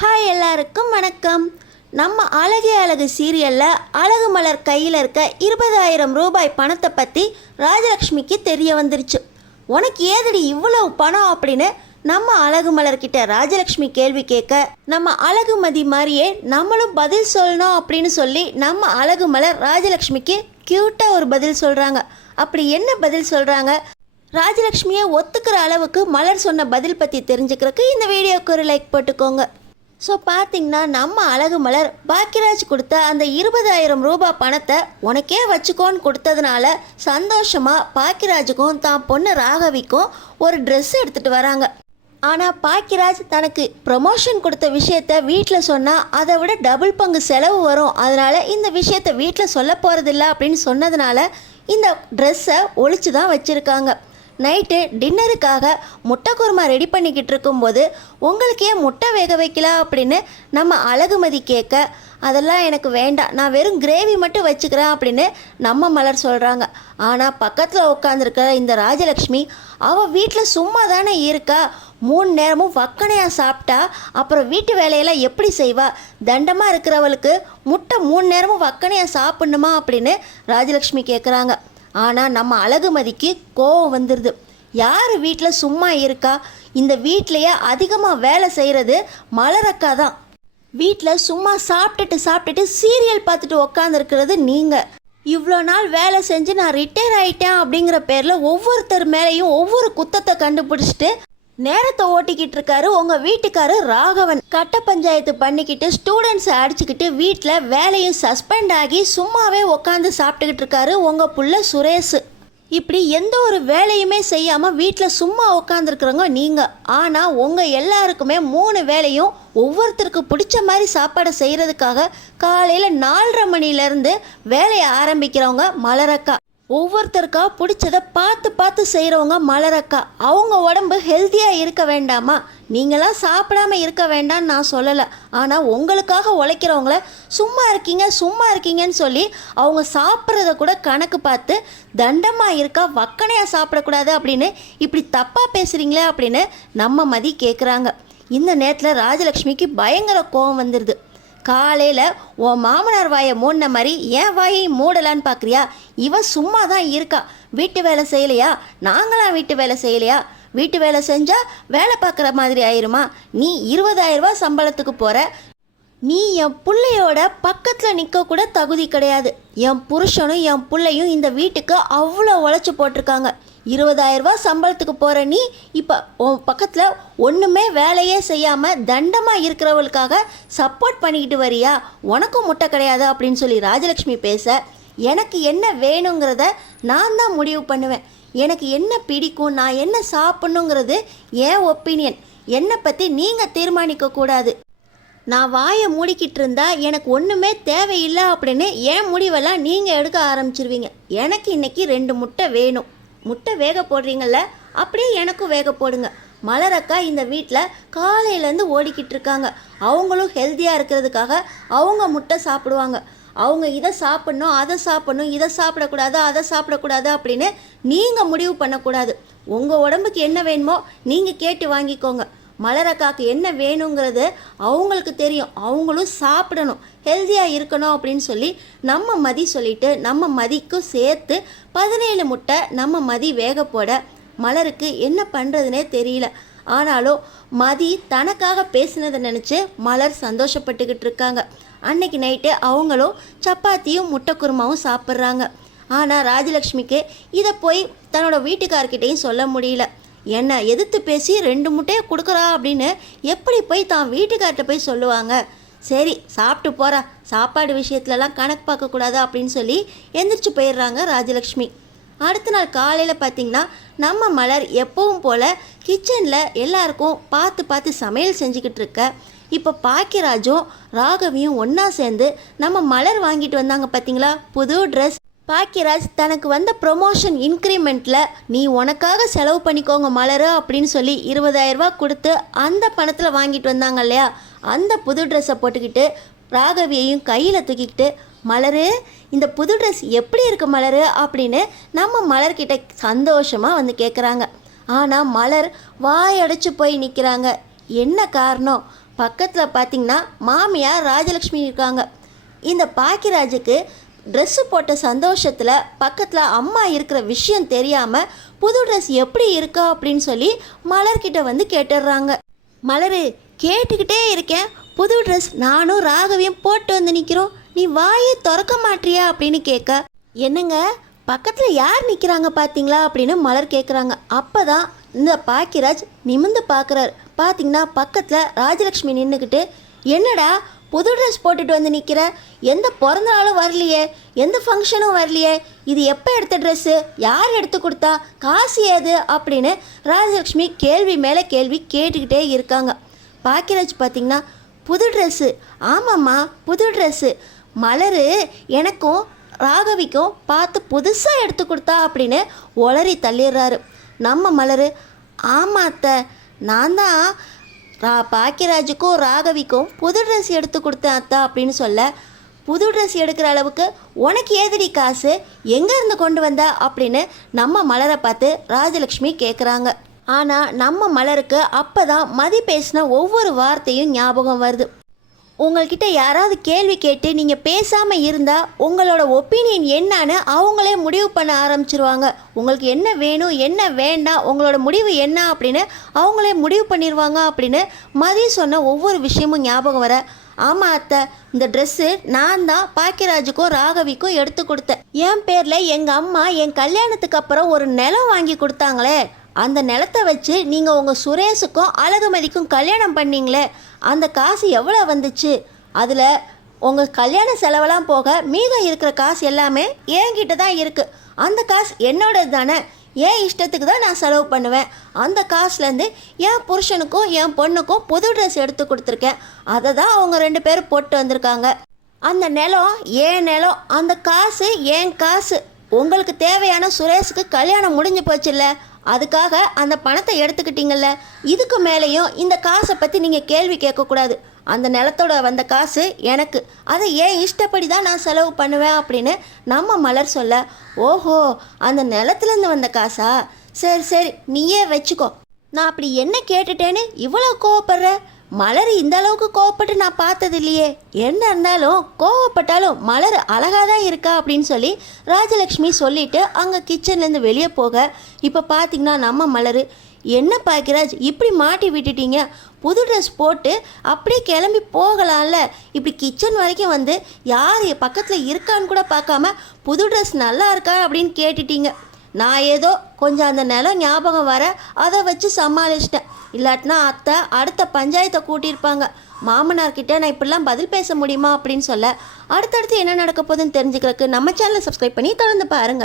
Hi எல்லாருக்கும் வணக்கம். நம்ம அழகே அழகு சீரியலில் அழகு மலர் கையில் இருக்க 20,000 ரூபாய் பணத்தை பற்றி ராஜலக்ஷ்மிக்கு தெரிய வந்துருச்சு. உனக்கு ஏதடி இவ்வளவு பணம் அப்படின்னு நம்ம அழகு மலர்கிட்ட ராஜலக்ஷ்மி கேள்வி கேட்க, நம்ம அழகுமதி மாதிரியே நம்மளும் பதில் சொல்லணும் அப்படின்னு சொல்லி நம்ம அழகு மலர் ராஜலக்ஷ்மிக்கு க்யூட்டாக ஒரு பதில் சொல்கிறாங்க. அப்படி என்ன பதில் சொல்கிறாங்க, ராஜலக்ஷ்மியை ஒத்துக்கிற அளவுக்கு மலர் சொன்ன பதில் பற்றி தெரிஞ்சுக்கிறதுக்கு இந்த வீடியோக்கு ஒரு லைக் போட்டுக்கோங்க. ஸோ பார்த்திங்கன்னா நம்ம அழகு மலர் பாக்கியராஜ் கொடுத்த அந்த 20,000 ரூபாய் பணத்தை உனக்கே வச்சுக்கோன்னு கொடுத்ததுனால சந்தோஷமாக பாக்கியராஜுக்கும் தான் பொண்ணு ராகவிக்கும் ஒரு ட்ரெஸ் எடுத்துகிட்டு வராங்க. ஆனால் பாக்கியராஜ் தனக்கு ப்ரமோஷன் கொடுத்த விஷயத்த வீட்டில் சொன்னால் அதை விட டபுள் பங்கு செலவு வரும், அதனால் இந்த விஷயத்த வீட்டில் சொல்ல போகிறதில்ல அப்படின்னு சொன்னதுனால இந்த ட்ரெஸ்ஸை ஒழிச்சு தான் வச்சுருக்காங்க. நைட்டு டின்னருக்காக முட்டை குருமா ரெடி பண்ணிக்கிட்டு இருக்கும்போது உங்களுக்கே முட்டை வேக வைக்கல அப்படின்னு நம்ம அழகுமதி கேட்க, அதெல்லாம் எனக்கு வேண்டாம், நான் வெறும் கிரேவி மட்டும் வச்சுக்கிறேன் அப்படின்னு நம்ம மலர் சொல்கிறாங்க. ஆனால் பக்கத்தில் உட்காந்துருக்கிற இந்த ராஜலக்ஷ்மி அவள் வீட்டில் சும்மா தானே இருக்கா, 3 நேரமும் வக்கனையாக சாப்பிட்டா அப்புறம் வீட்டு வேலையெல்லாம் எப்படி செய்வா, தண்டமாக இருக்கிறவளுக்கு முட்டை 3 நேரமும் வக்கனையாக சாப்பிட்ணுமா அப்படின்னு ராஜலக்ஷ்மி கேட்குறாங்க. ஆனால் நம்ம அழகுமதிக்கு கோவம் வந்துடுது. யார் வீட்டில் சும்மா இருக்கா, இந்த வீட்லையே அதிகமாக வேலை செய்கிறது மலரக்கா தான். வீட்டில் சும்மா சாப்பிட்டுட்டு சீரியல் பார்த்துட்டு உக்காந்துருக்கிறது நீங்கள். இவ்வளோ நாள் வேலை செஞ்சு நான் ரிட்டையர் ஆகிட்டேன் அப்படிங்கிற பேரில் ஒவ்வொருத்தர் மேலேயும் ஒவ்வொரு குத்தத்தை கண்டுபிடிச்சிட்டு நேரத்தை ஓட்டிக்கிட்டு இருக்காரு உங்கள் வீட்டுக்காரு ராகவன். கட்ட பஞ்சாயத்து பண்ணிக்கிட்டு ஸ்டூடெண்ட்ஸை அடிச்சுக்கிட்டு வீட்டில் வேலையும் சஸ்பெண்ட் ஆகி சும்மாவே உக்காந்து சாப்பிட்டுக்கிட்டு இருக்காரு உங்கள் புள்ள சுரேஷ். இப்படி எந்த ஒரு வேலையுமே செய்யாமல் வீட்டில் சும்மா உட்காந்துருக்குறவங்க நீங்கள். ஆனால் உங்கள் எல்லாருக்குமே 3 வேலையும் ஒவ்வொருத்தருக்கு பிடிச்ச மாதிரி சாப்பாடை செய்கிறதுக்காக காலையில் 4:30 மணிலேருந்து வேலையை ஆரம்பிக்கிறவங்க மலரக்கா. ஒவ்வொருத்தருக்கா பிடிச்சதை பார்த்து செய்கிறவங்க மலரக்கா. அவங்க உடம்பு ஹெல்த்தியாக இருக்க வேண்டாமா, நீங்களாம் சாப்பிடாம இருக்க வேண்டாம்னு நான் சொல்லலை. ஆனால் உங்களுக்காக உழைக்கிறவங்கள சும்மா இருக்கீங்கன்னு சொல்லி அவங்க சாப்பிட்றத கூட கணக்கு பார்த்து தண்டமாக இருக்கா, வக்கனையாக சாப்பிடக்கூடாது அப்படின்னு இப்படி தப்பாக பேசுகிறீங்களே அப்படின்னு நம்ம மதி கேட்குறாங்க. இந்த நேரத்தில் ராஜலக்ஷ்மிக்கு பயங்கர கோபம் வந்துடுது. காலையில் உன் மாமனார் வாயை மூடின மாதிரி என் வாயை மூடலான்னு பார்க்குறியா, இவ சும்மா தான் இருக்கா, வீட்டு வேலை செய்யலையா, நாங்களாம் வீட்டு வேலை செய்யலையா, வீட்டு வேலை செஞ்சால் வேலை பார்க்குற மாதிரி ஆயிருமா, நீ 20,000 ரூபா சம்பளத்துக்கு போகிற, நீ என் பிள்ளையோட பக்கத்தில் நிற்க கூட தகுதி கிடையாது. என் புருஷனும் என் பிள்ளையும் இந்த வீட்டுக்கு அவ்வளோ உழைச்சி போட்டிருக்காங்க. 20,000 ரூபா சம்பளத்துக்கு போகிற நீ இப்போ உன் பக்கத்தில் ஒன்றுமே வேலையே செய்யாமல் தண்டமாக இருக்கிறவளுக்காக சப்போர்ட் பண்ணிக்கிட்டு வரியா, உனக்கும் முட்டை கிடையாது அப்படின்னு சொல்லி ராஜலக்ஷ்மி பேச, எனக்கு என்ன வேணுங்கிறத நான் தான் முடிவு பண்ணுவேன், எனக்கு என்ன பிடிக்கும், நான் என்ன சாப்பிட்ணுங்கிறது என் ஒப்பீனியன், என்னை பற்றி நீங்கள் தீர்மானிக்கக்கூடாது. நான் வாயை மூடிக்கிட்டு இருந்தா எனக்கு ஒன்றுமே தேவையில்லை அப்படின்னு என் முடிவெல்லாம் நீங்கள் எடுக்க ஆரம்பிச்சிருவீங்க. எனக்கு இன்றைக்கி 2 முட்டை வேணும், முட்டை வேக போடுறீங்கள, அப்படியே எனக்கும் வேக போடுங்க. மலரக்கா இந்த வீட்டில் காலையிலேருந்து ஓடிக்கிட்டு இருக்காங்க. அவங்களும் ஹெல்த்தியாக இருக்கிறதுக்காக அவங்க முட்டை சாப்பிடுவாங்க. அவங்க இதை சாப்பிட்ணும், அதை சாப்பிட்ணும், இதை சாப்பிடக்கூடாது, அதை சாப்பிடக்கூடாது அப்படின்னு நீங்கள் முடிவு பண்ணக்கூடாது. உங்கள் உடம்புக்கு என்ன வேணுமோ நீங்கள் கேட்டு வாங்கிக்கோங்க. மலரக்காக்கு என்ன வேணுங்கிறது அவங்களுக்கு தெரியும், அவங்களும் சாப்பிடணும், ஹெல்த்தியாக இருக்கணும் அப்படின்னு சொல்லி நம்ம மதி சொல்லிவிட்டு நம்ம மதிக்கும் சேர்த்து 17 முட்டை நம்ம மதி வேக போட மலருக்கு என்ன பண்ணுறதுனே தெரியல. ஆனாலும் மதி தனக்காக பேசினதை நினச்சி மலர் சந்தோஷப்பட்டுக்கிட்டு இருக்காங்க. அன்னைக்கு நைட்டு அவங்களும் சப்பாத்தியும் முட்டை குருமாவும் சாப்பிட்றாங்க. ஆனால் ராஜலக்ஷ்மிக்கு இதை போய் தன்னோட வீட்டுக்கார்கிட்டையும் சொல்ல முடியல. என்னை எதிர்த்து பேசி 2 முட்டையை கொடுக்குறா அப்படின்னு எப்படி போய் தான் வீட்டுக்கார்ட்ட போய் சொல்லுவாங்க. சரி சாப்பிட்டு போகிறா, சாப்பாடு விஷயத்துலலாம் கணக்கு பார்க்கக்கூடாது அப்படின்னு சொல்லி எந்திரிச்சு போயிடுறாங்க ராஜலக்ஷ்மி. அடுத்த நாள் காலையில் பார்த்திங்கன்னா நம்ம மலர் எப்பவும் போல் கிச்சனில் எல்லாருக்கும் பார்த்து சமையல் செஞ்சுக்கிட்டு இருக்க, இப்போ பாக்கியராஜும் ராகவியும் ஒன்றா சேர்ந்து நம்ம மலர் வாங்கிட்டு வந்தாங்க பார்த்திங்களா புது ட்ரெஸ். பாக்கியராஜ் தனக்கு வந்த ப்ரொமோஷன் இன்க்ரிமெண்ட்டில் நீ உனக்காக செலவு பண்ணிக்கோங்க மலரு அப்படின்னு சொல்லி 20,000 ரூபா கொடுத்து அந்த பணத்தில் வாங்கிட்டு வந்தாங்க இல்லையா, அந்த புது ட்ரெஸ்ஸை போட்டுக்கிட்டு ராகவியையும் கையில் தூக்கிக்கிட்டு, மலரு இந்த புது ட்ரெஸ் எப்படி இருக்குது மலரு அப்படின்னு நம்ம மலர்கிட்ட சந்தோஷமாக வந்து கேட்குறாங்க. ஆனால் மலர் வாயடைச்சு போய் நிற்கிறாங்க. என்ன காரணம், பக்கத்தில் பார்த்திங்கன்னா மாமியார் ராஜலக்ஷ்மி இருக்காங்க. இந்த பாக்கியராஜுக்கு ட்ரெஸ்ஸு போட்ட சந்தோஷத்தில் பக்கத்தில் அம்மா இருக்கிற விஷயம் தெரியாமல் புது ட்ரெஸ் எப்படி இருக்கா அப்படின்னு சொல்லி மலர்கிட்ட வந்து கேட்டுடுறாங்க. மலர், கேட்டுக்கிட்டே இருக்கேன், புது ட்ரெஸ் நானும் ராகவியும் போட்டு வந்து நிற்கிறோம், நீ வாயே திறக்க மாட்டியா அப்படின்னு கேட்க, என்னங்க பக்கத்தில் யார் நிற்கிறாங்க பார்த்தீங்களா அப்படின்னு மலர் கேட்குறாங்க. அப்போ தான் இந்த பாக்கியராஜ் நிமிந்து பார்க்குறாரு. பார்த்தீங்கன்னா பக்கத்தில் ராஜலக்ஷ்மி நின்றுக்கிட்டு, என்னடா புது ட்ரெஸ் போட்டுட்டு வந்து நிற்கிற, எந்த பிறந்த நாளும் வரலையே, எந்த ஃபங்க்ஷனும் வரலையே, இது எப்போ எடுத்த ட்ரெஸ்ஸு, யார் எடுத்து கொடுத்தா, காசு ஏது அப்படின்னு ராஜலக்ஷ்மி கேள்வி மேலே கேள்வி கேட்டுக்கிட்டே இருக்காங்க. பாக்கியராஜ் பார்த்திங்கன்னா, புது ட்ரெஸ்ஸு, ஆமாம்மா புது ட்ரெஸ்ஸு, மலர் எனக்கும் ராகவிக்கும் பார்த்து புதுசாக எடுத்து கொடுத்தா அப்படின்னு உளறி தள்ளிடுறாரு. நம்ம மலர், ஆமாம் அத்தை, நான் தான் பாக்கியராஜுக்கும் ராகவிக்கும் புது ட்ரெஸ் எடுத்து கொடுத்தேன் அத்தா அப்படின்னு சொல்ல, புது ட்ரெஸ் எடுக்கிற அளவுக்கு உனக்கு ஏதடி காசு, எங்கேருந்து கொண்டு வந்த அப்படின்னு நம்ம மலரை பார்த்து ராஜலக்ஷ்மி கேட்குறாங்க. ஆனால் நம்ம மலருக்கு அப்போ தான் மதி பேசின ஒவ்வொரு வார்த்தையும் ஞாபகம் வருது. உங்கள்கிட்ட யாராவது கேள்வி கேட்டு நீங்கள் பேசாமல் இருந்தால் உங்களோட ஒப்பீனியன் என்னன்னு அவங்களே முடிவு பண்ண ஆரம்பிச்சிருவாங்க. உங்களுக்கு என்ன வேணும் என்ன வேண்டாம், உங்களோட முடிவு என்ன அப்படின்னு அவங்களே முடிவு பண்ணிடுவாங்க அப்படின்னு மதி சொன்ன ஒவ்வொரு விஷயமும் ஞாபகம் வர, ஆமாம் அத்தை, இந்த ட்ரெஸ்ஸு நான் தான் பாக்கியராஜுக்கும் ராகவிக்கும் எடுத்து கொடுத்தேன். என் பேரில் எங்கள் அம்மா என் கல்யாணத்துக்கு அப்புறம் ஒரு நிலம் வாங்கி கொடுத்தாங்களே, அந்த நிலத்தை வச்சு நீங்கள் உங்கள் சுரேஷுக்கும் அழகுமதிக்கும் கல்யாணம் பண்ணீங்களே, அந்த காசு எவ்வளோ வந்துச்சு, அதில் உங்கள் கல்யாண செலவெல்லாம் போக மீதம் இருக்கிற காசு எல்லாமே என்கிட்ட தான் இருக்குது. அந்த காசு என்னோடது தானே, என் இஷ்டத்துக்கு தான் நான் செலவு பண்ணுவேன். அந்த காசுலேருந்து என் புருஷனுக்கும் என் பொண்ணுக்கும் புது ட்ரெஸ் எடுத்து கொடுத்துருக்கேன். அதை தான் அவங்க 2 பேரும் போட்டு வந்திருக்காங்க. அந்த நிலம் என் நிலம், அந்த காசு என் காசு. உங்களுக்கு தேவையான சுரேஷுக்கு கல்யாணம் முடிஞ்சு போச்சுல்ல, அதுக்காக அந்த பணத்தை எடுத்துக்கிட்டீங்கல்ல, இதுக்கு மேலேயும் இந்த காசை பற்றி நீங்கள் கேள்வி கேட்கக்கூடாது. அந்த நிலத்தோட வந்த காசு எனக்கு, அதை ஏன் இஷ்டப்படி தான் நான் செலவு பண்ணுவேன் அப்படின்னு நம்ம மலர் சொல்ல, ஓஹோ அந்த நிலத்துலேருந்து வந்த காசா, சரி சரி நீயே வச்சுக்கோ, நான் அப்படி என்ன கேட்டுட்டேன்னு இவ்வளோ கோவப்படுற, மலர் இந்த அளவுக்கு கோவப்பட்டு நான் பார்த்தது இல்லையே, என்ன இருந்தாலும் கோவப்பட்டாலும் மலர் அழகாக தான் இருக்கா அப்படின்னு சொல்லி ராஜலக்ஷ்மி சொல்லிவிட்டு அங்கே கிச்சன்லேருந்து வெளியே போக, இப்போ பார்த்திங்கன்னா நம்ம மலர், என்ன பாக்கியராஜ் இப்படி மாட்டி விட்டுட்டீங்க, புது ட்ரெஸ் போட்டு அப்படியே கிளம்பி போகலாம்ல, இப்படி கிச்சன் வரைக்கும் வந்து யார் பக்கத்தில் இருக்கான்னு கூட பார்க்காம புது ட்ரெஸ் நல்லா இருக்கா அப்படின்னு கேட்டுட்டீங்க. நான் ஏதோ கொஞ்சம் அந்த நிலம் ஞாபகம் வர அதை வச்சு சமாளிச்சிட்டேன், இல்லாட்டினா அத்தை அடுத்த பஞ்சாயத்தை கூட்டியிருப்பாங்க. மாமனார்கிட்ட நான் இப்படிலாம் பதில் பேச முடியுமா அப்படின்னு சொல்ல, அடுத்தடுத்து என்ன நடக்க போகுதுன்னு தெரிஞ்சுக்கிறதுக்கு நம்ம சேனலை சப்ஸ்கிரைப் பண்ணி தொடர்ந்து பாருங்கள்.